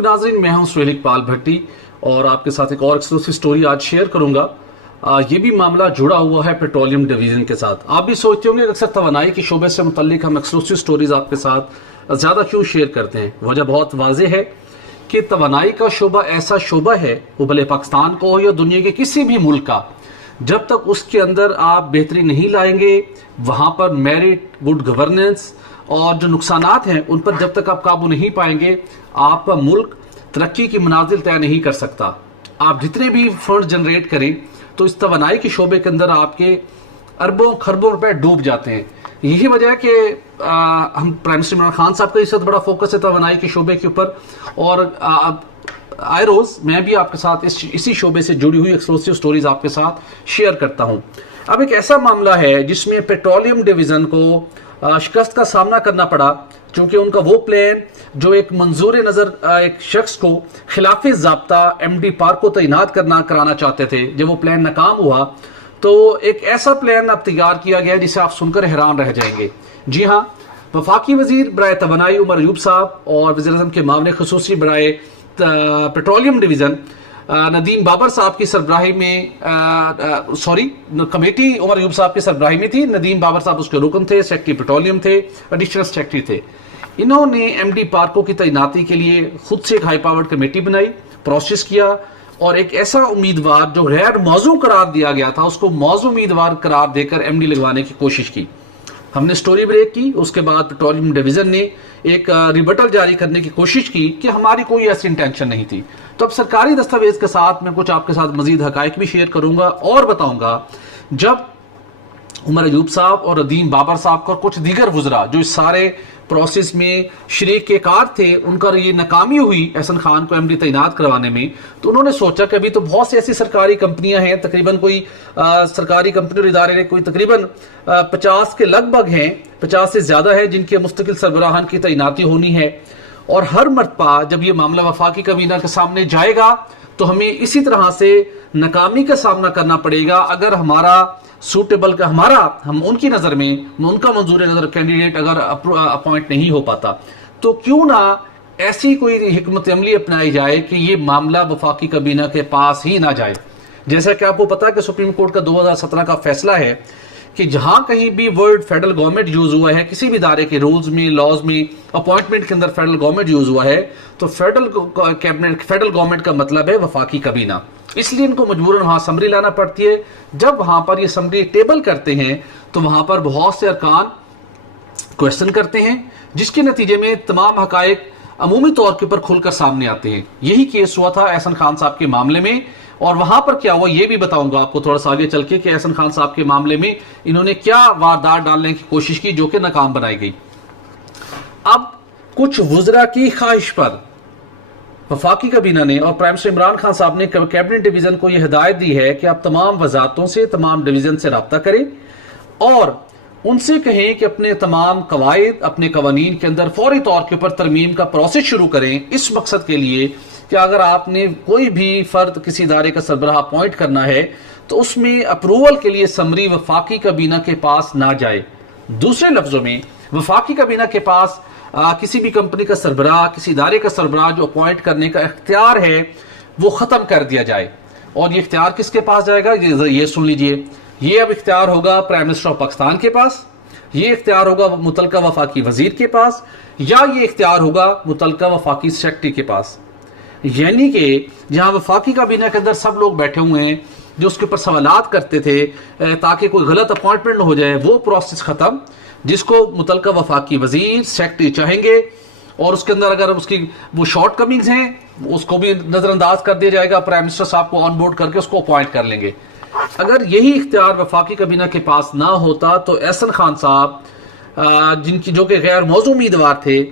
नाज़रीन, मैं हूं सुहेल इकबाल भट्टी और आपके साथ एक और एक्सक्लूसिव स्टोरी आज शेयर करूंगा। ये भी मामला जुड़ा हुआ है पेट्रोलियम डिवीजन के साथ। आप भी सोचते होंगे अक्सर तवानाई के शोबे से मुतल्लिक हम एक्सक्लूसिव स्टोरीज आपके साथ ज़्यादा क्यों शेयर करते हैं। वजह बहुत वाज़ेह है कि तवानाई का शोबा ऐसा शोबा है, वो भले पाकिस्तान को हो या दुनिया के किसी भी मुल्क का, जब तक उसके अंदर आप बेहतरी नहीं लाएंगे, वहाँ पर मेरिट, गुड गवर्नेंस और जो नुकसानात हैं उन पर जब तक आप काबू नहीं पाएंगे, आपका मुल्क तरक्की की मनाजिल तय नहीं कर सकता। आप जितने भी फंड जनरेट करें तो इस तवानाई के शोबे के अंदर आपके अरबों खरबों रुपए डूब जाते हैं। यही वजह है कि हम प्राइम मिनिस्टर इमरान खान साहब का इस वक्त बड़ा फोकस है तवानाई के शोबे के ऊपर, और आए रोज मैं भी आपके साथ इसी शोबे से जुड़ी हुई एक्सक्लूसिव स्टोरीज आपके साथ शेयर करता हूं। अब एक ऐसा मामला है जिसमें पेट्रोलियम डिवीजन को शिकस्त का सामना करना पड़ा, क्योंकि उनका वो प्लान जो एक मंजूर नजर एक शख्स को खिलाफ ज़ाब्ता MD पार्क को तैनात कराना चाहते थे, जब वो प्लान नाकाम हुआ तो एक ऐसा प्लान अब तैयार किया गया जिसे आप सुनकर हैरान रह जाएंगे। जी हाँ, वफाकी वजीर बराए तवानाई उमर अयूब साहब और वज़ीर-ए-आज़म के मामले खुसूसी बराए पेट्रोलियम डिवीजन नदीम बाबर साहब की सरबराही में कमेटी उमर अयूब साहब की सरबराही में थी। नदीम बाबर साहब उसके रुकन थे, सेक्रेटरी पेट्रोलियम थे, एडिशनल सेक्रेटरी थे। इन्होंने MD पार्कों की तैनाती के लिए खुद से एक हाई पावर्ड कमेटी बनाई, प्रोसेस किया और एक ऐसा उम्मीदवार जो गैर मौजू करार दिया गया था उसको मौजू उम्मीदवार करार देकर MD लगवाने की कोशिश की। हमने स्टोरी ब्रेक की, उसके बाद पेट्रोलियम डिवीजन ने एक रिबटल जारी करने की कोशिश की कि हमारी कोई ऐसी इंटेंशन नहीं थी। तो अब सरकारी दस्तावेज के साथ मैं कुछ आपके साथ मजीद हकायक भी शेयर करूंगा और बताऊंगा, जब उमर अयूब साहब और नदीम बाबर साहब का कुछ दीगर वुज़रा जो इस सारे प्रोसेस में शरीक के कार थे, उनका ये नाकामी हुई एहसन खान को MD तैनात करवाने में, तो उन्होंने सोचा कि अभी तो बहुत सी ऐसी सरकारी कंपनियां हैं, तकरीबन कोई सरकारी कंपनी और इदारे कोई तकरीबन 50 के लगभग हैं, 50 से ज्यादा है, जिनके मुस्तकिल सरबराहान की तैनाती होनी है। और हर मरतबा जब ये मामला वफाकी काबीना के सामने जाएगा तो हमें इसी तरह से नाकामी का सामना करना पड़ेगा अगर हमारा सूटेबल का हम उनकी नजर में उनका मंजूर नजर कैंडिडेट अगर अपॉइंट नहीं हो पाता, तो क्यों ना ऐसी कोई हिकमत अमली अपनाई जाए कि ये मामला वफाकी काबीना के पास ही ना जाए। जैसा कि आपको पता है कि सुप्रीम कोर्ट का 2017 का फैसला है कि जहां कहीं भी वर्ड फेडरल गवर्नमेंट यूज हुआ है, किसी भी इदारे के रूल्स में, लॉज में, अपॉइंटमेंट के अंदर फेडरल गवर्नमेंट यूज हुआ है, तो फेडरल गवर्नमेंट का मतलब है वफाकी काबीना। इसलिए इनको मजबूरन वहां समरी लाना पड़ती है। जब वहां पर ये समरी टेबल करते हैं तो वहां पर बहुत से अरकान क्वेश्चन करते हैं, जिसके नतीजे में तमाम हकायक अमूमी तौर के ऊपर खुलकर सामने आते हैं। यही केस हुआ था एहसन खान साहब के मामले में, और वहां पर क्या हुआ ये भी बताऊंगा आपको थोड़ा सा आगे चल के कि एहसन खान साहब के मामले में इन्होंने क्या वारदात डालने की कोशिश की जो कि नाकाम बनाई गई। अब कुछ वुज़रा की ख्वाहिश पर वफाकी काबीना ने और प्राइम मिनिस्टर इमरान खान साहब ने कैबिनेट डिवीजन को यह हिदायत दी है कि आप तमाम वजारतों से, तमाम डिवीजन से रब्ता करें और उनसे कहें कि अपने तमाम कवायद, अपने कवानीन के अंदर फौरी तौर के ऊपर तरमीम का प्रोसेस शुरू करें, इस मकसद के लिए कि अगर आपने कोई भी फर्द किसी इदारे का सरबराह अपॉइंट करना है तो उसमें अप्रूवल के लिए समरी वफाकी काबीना के पास ना जाए। दूसरे लफ्जों में, वफाकी काबीना के पास किसी भी कंपनी का सरबराह, किसी इदारे का सरबराह जो अपॉइंट करने का इख्तियार है वो खत्म कर दिया जाए। और ये इख्तियार किसके पास जाएगा, ये सुन लीजिए। ये अब इख्तियार होगा प्राइम मिनिस्टर ऑफ पाकिस्तान के पास, ये इख्तियार होगा मुतलका वफाकी वजीर के पास, या ये इख्तियार होगा मुतलका वफाकी सेक्रेटरी के पास। यानी कि जहां वफाकी काबीना के अंदर सब लोग बैठे हुए हैं जो उसके ऊपर सवालात करते थे ताकि कोई गलत अपॉइंटमेंट न हो जाए, वो प्रोसेस खत्म, जिसको मुतलका वफाकी वजीर सेक्रेटरी चाहेंगे, और उसके अंदर अगर उसकी वो शॉर्ट कमिंग्स हैं उसको भी नजरअंदाज कर दिया जाएगा, प्राइम मिनिस्टर साहब को ऑन बोर्ड करके उसको अपॉइंट कर लेंगे। अगर यही इख्तियार वफाकी काबीना के पास ना होता तो एहसन खान साहब जिनकी जो कि गैर मौजू उम्मीदवार थे,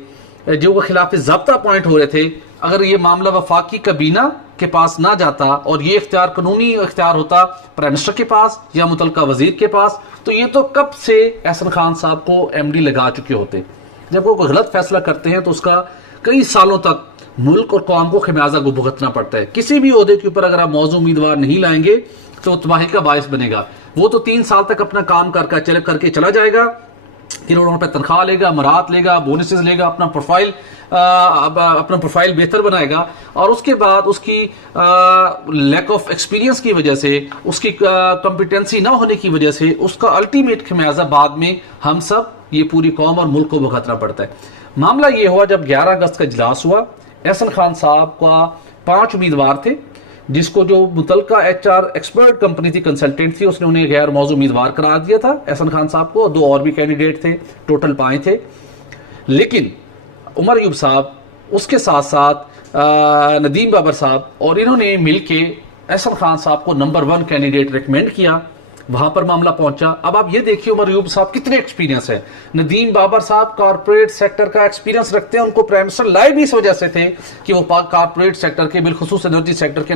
जो खिलाफ ज़ब्ता अपॉइंट हो रहे थे, अगर ये मामला वफाकी काबीना के पास ना जाता और ये इख्तियार कानूनी इख्तियार होता प्राइम मिनिस्टर के पास या मुतलका वजीर के पास, तो ये तो कब से एहसन खान साहब को MD लगा चुके होते। जब वो गलत फैसला करते हैं तो उसका कई सालों तक मुल्क और कौम को खमियाजा को भुगतना पड़ता है। किसी भी ओहदे के ऊपर अगर आप मौजू उम्मीदवार नहीं लाएंगे तो तबाही का बायस बनेगा। वो तो 3 साल तक अपना काम करके चला जाएगा, करोड़ों रुपए तनख्वाह लेगा, मरात लेगा, बोनसेस लेगा, अपना प्रोफाइल बेहतर बनाएगा, और उसके बाद उसकी लैक ऑफ एक्सपीरियंस की वजह से, उसकी कॉम्पिटेंसी ना होने की वजह से उसका अल्टीमेट खमियाजा बाद में हम सब, ये पूरी कौम और मुल्क को भुगतना पड़ता है। मामला ये हुआ जब 11 अगस्त का इजलास हुआ, एहसन खान साहब का 5 उम्मीदवार थे, जिसको जो मुतलका HR एक्सपर्ट कंपनी थी, कंसल्टेंट थी, उसने उन्हें गैर मौजूद उम्मीदवार करार दिया था एहसन खान साहब को। 2 और भी कैंडिडेट थे, टोटल 5 थे। लेकिन उमर अयूब साहब, उसके साथ साथ नदीम बाबर साहब, और इन्होंने मिलके एहसन खान साहब को नंबर 1 कैंडिडेट रिकमेंड किया। वहां पर मामला पहुंचा। अब आप ये देखिए उमर अयूब साहब कितने एक्सपीरियंस है। नदीम बाबर साहब कॉर्पोरेट सेक्टर का एक्सपीरियंस रखते हैं, उनको प्राइम मिनिस्टर लाए भी इस वजह से थे कि वो कॉर्पोरेट सेक्टर के, बिलखुसूस एनर्जी सेक्टर के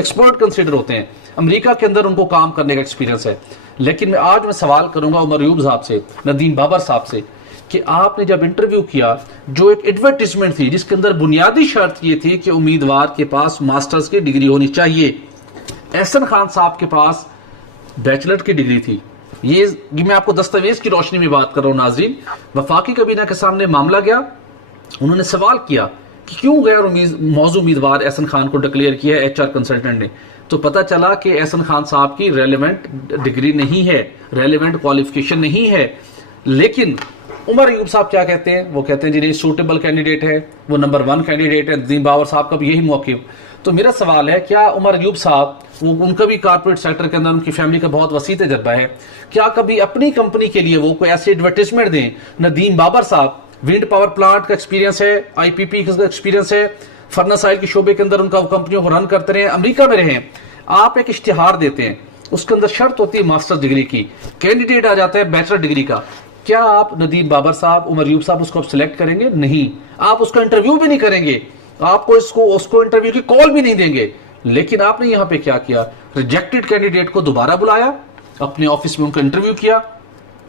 एक्सपर्ट कंसिडर होते हैं। अमेरिका के अंदर उनको काम करने का एक्सपीरियंस है। लेकिन आज मैं सवाल करूंगा उमर अयूब साहब से, नदीम बाबर साहब से, कि आपने जब इंटरव्यू किया, जो एक एडवर्टीजमेंट थी जिसके अंदर बुनियादी शर्त ये थी कि उम्मीदवार के पास मास्टर्स की डिग्री होनी चाहिए, एहसन खान साहब के पास बैचलर की डिग्री थी। ये मैं आपको दस्तावेज की रोशनी में बात कर रहा हूं नाजरीन। वफाकी काबीना के सामने मामला गया, उन्होंने सवाल किया कि क्यों गैर मौजूद उम्मीदवार एहसन खान को डिक्लेयर किया है HR कंसल्टेंट ने। तो पता चला कि एहसन खान साहब की रेलेवेंट डिग्री नहीं है, रेलेवेंट क्वालिफिकेशन नहीं है। लेकिन उमर अयूब साहब क्या कहते हैं? वो कहते हैं जी नहीं, सूटेबल कैंडिडेट है, वो नंबर 1 कैंडिडेट है। नदीम बाबर साहब का भी यही मौक़िफ़। तो मेरा सवाल है, क्या उमर अयूब साहब, वो उनका भी कॉर्पोरेट सेक्टर के अंदर उनकी फैमिली का बहुत वसी तजर्बा है, क्या कभी अपनी कंपनी के लिए वो कोई ऐसे एडवर्टीजमेंट दें? नदीम बाबर साहब, विंड पावर प्लांट का एक्सपीरियंस है, IPP का एक्सपीरियंस है, फर्नेस ऑयल के शोबे के अंदर उनका कंपनियों को रन करते रहे, अमेरिका में रहे। आप एक इश्तिहार देते हैं, उसके अंदर शर्त होती है मास्टर्स डिग्री की, कैंडिडेट आ जाता है बैचलर डिग्री का। क्या आप नदीम बाबर साहब, उमर अयूब साहब उसको सिलेक्ट करेंगे? नहीं। आप उसका इंटरव्यू भी नहीं करेंगे, आपको उसको इंटरव्यू की कॉल भी नहीं देंगे। लेकिन आपने यहां पे क्या किया? रिजेक्टेड कैंडिडेट को दोबारा बुलाया, अपने ऑफिस में उनका इंटरव्यू किया,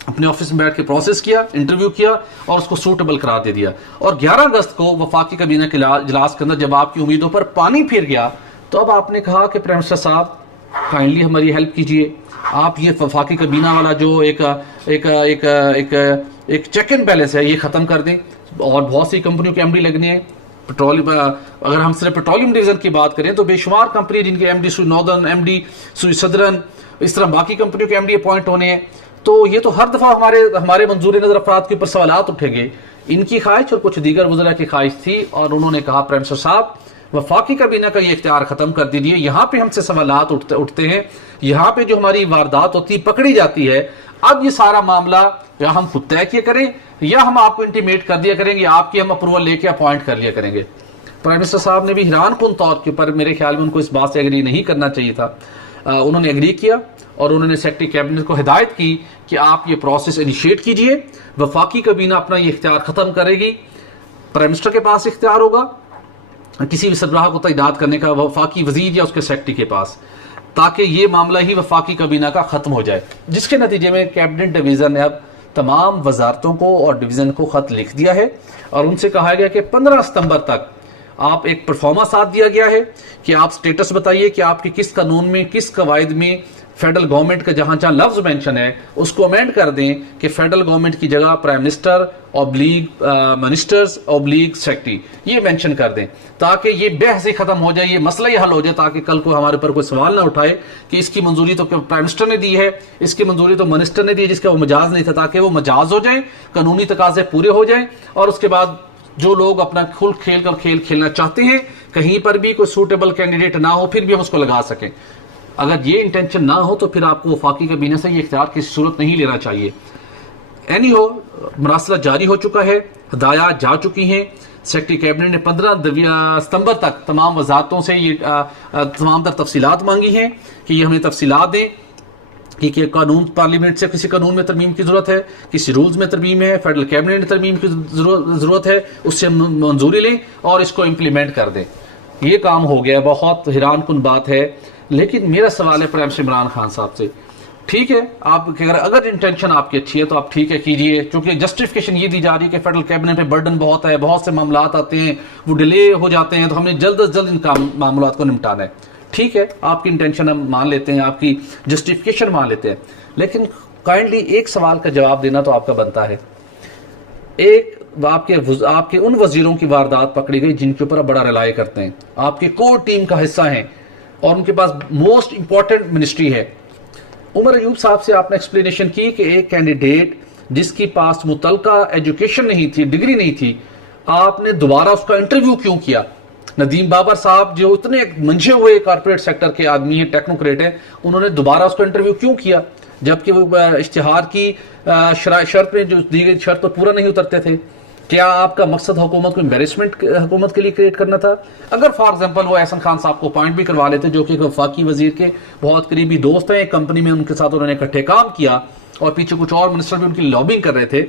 अपने ऑफिस में बैठ के प्रोसेस किया, इंटरव्यू किया और उसको सूटेबल करार दे दिया। और 11 अगस्त को वफाकी काबीना के इजलास के अंदर जब आपकी उम्मीदों पर पानी फिर गया, तो अब आपने कहा कि प्राइम मिनिस्टर साहब काइंडली हमारी हेल्प कीजिए। आप ये वफाकी काबीना वाला जो एक चेक एंड बैलेंस है, ये खत्म कर दें। और बहुत सी कंपनियों के MD लगने हैं। पेट्रोलियम, अगर हम सिर्फ पेट्रोलियम डिवीजन की बात करें तो बेशुमार कंपनी जिनके MD सुई नॉर्दर्न, MD सुई सदर्न, इस तरह बाकी कंपनियों के MD अपॉइंट होने हैं। तो ये तो हर दफा हमारे मंजूर नजर अफराद के ऊपर सवालात उठेंगे। इनकी ख्वाहिश और कुछ दीगर वज़रा की ख्वाहिश थी, और उन्होंने कहा प्राइम मिनिस्टर साहब वफाकी काबीना का ये इख्तियार खत्म कर दीजिए। यहाँ पे हमसे सवालात उठते हैं, यहाँ पे जो हमारी वारदात होती है पकड़ी जाती है। अब ये सारा मामला या हम खुद तय किया करें, या हम आपको इंटीमेट कर दिया करेंगे, आपकी हम अप्रूवल लेके अपॉइंट कर लिया करेंगे। प्राइम मिनिस्टर साहब ने भी हैरान कुन तौर के ऊपर, मेरे ख्याल में उनको इस बात से एग्री नहीं करना चाहिए था, उन्होंने एग्री किया और उन्होंने सेक्रेटरी कैबिनेट को हिदायत की कि आप ये प्रोसेस इनिशिएट कीजिए। वफाकी काबीना अपना ये इख्तियार खत्म करेगी, प्राइम मिनिस्टर के पास इख्तियार होगा किसी भी सरबराह को तैनात करने का, वफाकी वजीर या उसके सेक्रेटरी के पास, ताकि ये मामला ही वफाकी काबीना का खत्म हो जाए। जिसके नतीजे में कैबिनेट डिवीजन ने अब तमाम वजारतों को और डिवीजन को खत लिख दिया है और उनसे कहा गया कि 15 सितंबर तक आप एक परफॉर्मा साथ दिया गया है कि आप स्टेटस बताइए कि आपके किस कानून में, किस कवायद में फेडरल गवर्नमेंट का जहां जहां लफ्ज मेंशन है उसको अमेंड कर दें कि फेडरल गवर्नमेंट की जगह prime minister oblique ministers oblique secretary ये मेंशन कर दें, ताकि ये बहस ही खत्म हो जाए, ये मसला ही हल हो जाए, ताकि कल को हमारे ऊपर कोई सवाल ना उठाए कि इसकी मंजूरी तो प्राइम मिनिस्टर ने दी है, इसकी मंजूरी तो मिनिस्टर ने दी है, जिसका वो मजाज नहीं था। ताकि वो मजाज हो जाए, कानूनी तकाजे पूरे हो जाए और उसके बाद जो लोग अपना खुल खेल कर खेल खेलना चाहते हैं, कहीं पर भी कोई सूटेबल कैंडिडेट ना हो, फिर भी हम उसको लगा सकें। अगर ये इंटेंशन ना हो तो फिर आपको वफाकी काबीना से ये इख्तियार किसी सूरत नहीं लेना चाहिए। एनी हो, मरासला जारी हो चुका है, हदायत जा चुकी हैं। सेक्रेटरी कैबिनेट ने 15 सितंबर तक तमाम वजारतों से ये तमाम तर तफसीलात मांगी हैं कि ये हमें तफसीलात दें कि कानून, पार्लियामेंट से किसी कानून में तरमीम की जरूरत है, किसी रूल्स में तरमीम है, फेडरल कैबिनेट में तरमीम की जरूरत है, उससे मंजूरी लें और इसको इम्प्लीमेंट कर दें। ये काम हो गया, बहुत हैरान कुन बात है। लेकिन मेरा सवाल है प्राइम मिनिस्टर इमरान खान साहब से, ठीक है आप अगर इंटेंशन आपकी अच्छी है तो आप ठीक है कीजिए, क्योंकि जस्टिफिकेशन ये दी जा रही है कि फेडरल कैबिनेट पे बर्डन बहुत है, बहुत से मामलात आते हैं, वो डिले हो जाते हैं, तो हमें जल्द अज जल्द इन मामलात को निपटाना है। ठीक है, आपकी इंटेंशन हम मान लेते हैं, आपकी जस्टिफिकेशन मान लेते हैं, लेकिन काइंडली एक सवाल का जवाब देना तो आपका बनता है। एक आपके उन वजीरों की वारदात पकड़ी गई जिनके ऊपर आप बड़ा रिलाय करते हैं, आपके कोर टीम का हिस्सा हैं और उनके पास मोस्ट इंपॉर्टेंट मिनिस्ट्री है। उमर अयूब साहब से आपने एक्सप्लेनेशन की कि एक कैंडिडेट जिसकी पास मुतलका एजुकेशन नहीं थी, डिग्री नहीं थी, आपने दोबारा उसका इंटरव्यू क्यों किया? नदीम बाबर साहब जो इतने मंझे हुए कॉर्पोरेट सेक्टर के आदमी हैं, टेक्नोक्रेट हैं, उन्होंने दोबारा उसका इंटरव्यू क्यों किया जबकि वो इश्तिहार की शर्त में जो दी गई शर्त पर पूरा नहीं उतरते थे? क्या आपका मकसद हुकूमत को एम्बेरसमेंट हुकूमत के लिए क्रिएट करना था? अगर फॉर एग्जांपल वो एहसन खान साहब को अपॉइंट भी करवा लेते जो कि वफाकी वजीर के बहुत करीबी दोस्त हैं, कंपनी में उनके साथ उन्होंने इकट्ठे काम किया और पीछे कुछ और मिनिस्टर भी उनकी लॉबिंग कर रहे थे,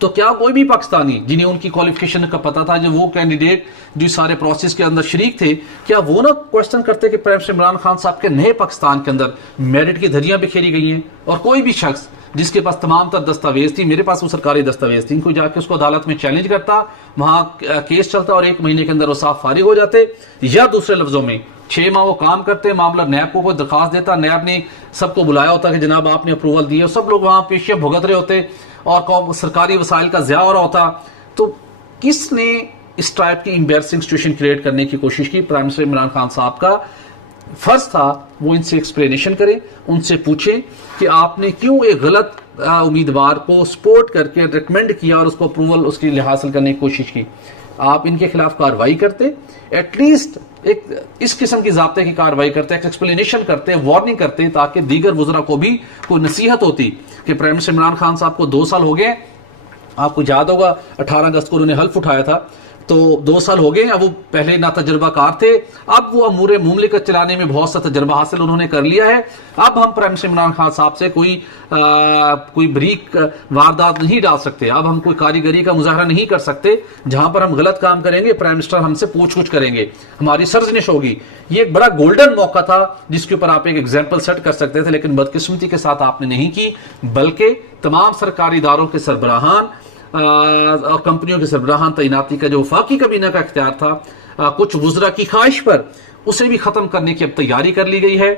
तो क्या कोई भी पाकिस्तानी जिन्हें उनकी क्वालिफिकेशन का पता था, जो वो कैंडिडेट जो सारे प्रोसेस के अंदर शरीक थे, क्या वो ना क्वेश्चन करते कि प्राइम मिनिस्टर इमरान खान साहब के नए पाकिस्तान के अंदर मेरिट की धज्जियां बिखेरी गई हैं और कोई भी शख्स जिसके पास तमाम तर दस्तावेज थी, मेरे पास वो सरकारी दस्तावेज थी, कोई जाके उसको अदालत में चैलेंज करता, वहां केस चलता और 1 महीने के अंदर वो साफ फारिग हो जाते, या दूसरे लफ्जों में 6 माह वो काम करते, मामला नैब को कोई दरखास्त देता, नैब ने सबको बुलाया होता कि जनाब आपने अप्रूवल दी है, सब लोग वहां पेशियां भुगत रहे होते और सरकारी वसाइल का ज़िया हो रहा होता। तो किसने इस टाइप की एम्बैरसिंग सिचुएशन क्रिएट करने की कोशिश की? प्राइम मिनिस्टर इमरान खान साहब का फर्ज था वो इनसे एक्सप्लेनेशन करें, उनसे पूछें कि आपने क्यों एक गलत उम्मीदवार को सपोर्ट करके रिकमेंड किया और उसको अप्रूवल उसकी हासिल करने की कोशिश की। आप इनके खिलाफ कार्रवाई करते, एटलीस्ट एक इस किस्म की ज़ाब्ते की कार्रवाई करते, एक एक्सप्लेनेशन करते, वार्निंग करते, ताकि दीगर वज़रा को भी कोई नसीहत होती कि प्राइम मिनिस्टर इमरान खान साहब को 2 साल हो गए। आपको याद होगा 18 अगस्त को उन्होंने हल्फ उठाया था, तो 2 साल हो गए। अब वो पहले ना तजर्बाकार थे, अब वो अमूर मुमलिकत चलाने में बहुत सा तजर्बा हासिल उन्होंने कर लिया है। अब हम प्राइम मिनिस्टर इमरान खान साहब से कोई बरीक वारदात नहीं डाल सकते, अब हम कोई कारीगरी का मुजाहरा नहीं कर सकते। जहां पर हम गलत काम करेंगे प्राइम मिनिस्टर हमसे पूछ कुछ करेंगे, हमारी सरजनिश होगी। ये एक बड़ा गोल्डन मौका था जिसके ऊपर आप एक एग्जाम्पल सेट कर सकते थे, लेकिन बदकिस्मती के साथ आपने नहीं की, बल्कि तमाम सरकारी इदारों के सरबराहान और कंपनियों के सरबराहान तैनाती का जो वफाकी काबीना का इख्तियार था, कुछ वुज़रा की ख्वाहिश पर उसे भी खत्म करने की अब तैयारी कर ली गई है।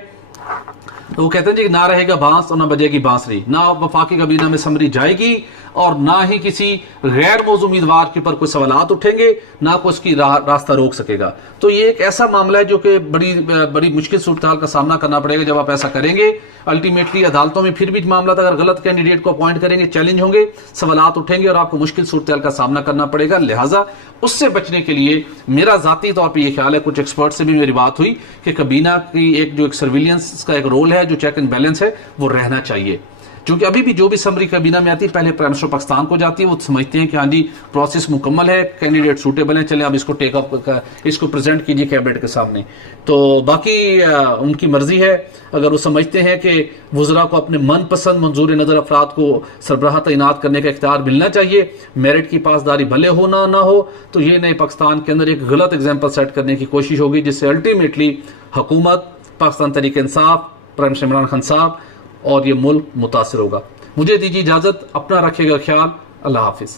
तो वो कहते हैं जी ना रहेगा बांस और ना बजेगी बांसुरी, ना वफाकी काबीना में समरी जाएगी और ना ही किसी गैर मौजूद उम्मीदवार के ऊपर कोई सवालात उठेंगे, ना कोई उसकी रास्ता रोक सकेगा। तो ये एक ऐसा मामला है जो कि बड़ी मुश्किल सूरत का सामना करना पड़ेगा जब आप ऐसा करेंगे। अल्टीमेटली अदालतों में फिर भी मामला था, अगर गलत कैंडिडेट को अपॉइंट करेंगे, चैलेंज होंगे, सवालात उठेंगे और आपको मुश्किल सूरत का सामना करना पड़ेगा। लिहाजा उससे बचने के लिए मेरा जाती तौर पर यह ख्याल है, कुछ एक्सपर्ट से भी मेरी बात हुई कि काबीना की एक सर्विलियंस का एक रोल है, जो चेक एंड बैलेंस है, वो रहना चाहिए। क्योंकि अभी भी जो भी समरी काबीना में आती है पहले प्राइम मिनिस्टर पाकिस्तान को जाती है, वो समझते हैं कि हाँ जी प्रोसेस मुकम्मल है, कैंडिडेट सूटेबल है, चले अब इसको टेकअप इसको प्रेजेंट कीजिए कैबिनेट के सामने। तो बाकी उनकी मर्जी है, अगर वो समझते हैं कि वुज़रा को अपने मनपसंद मंजूर नज़र अफराद को सरबराह तैनात करने का इख्तियार मिलना चाहिए, मेरिट की पासदारी भले हो ना हो, तो ये नए पाकिस्तान के अंदर एक गलत एग्जाम्पल सेट करने की कोशिश होगी, जिससे अल्टीमेटली हुकूमत, पाकिस्तान तहरीक इंसाफ, प्राइम मिनिस्टर इमरान खान साहब और ये मुल्क मुतासिर होगा। मुझे दीजिए इजाज़त, अपना रखिएगा ख्याल, अल्लाह हाफिज़।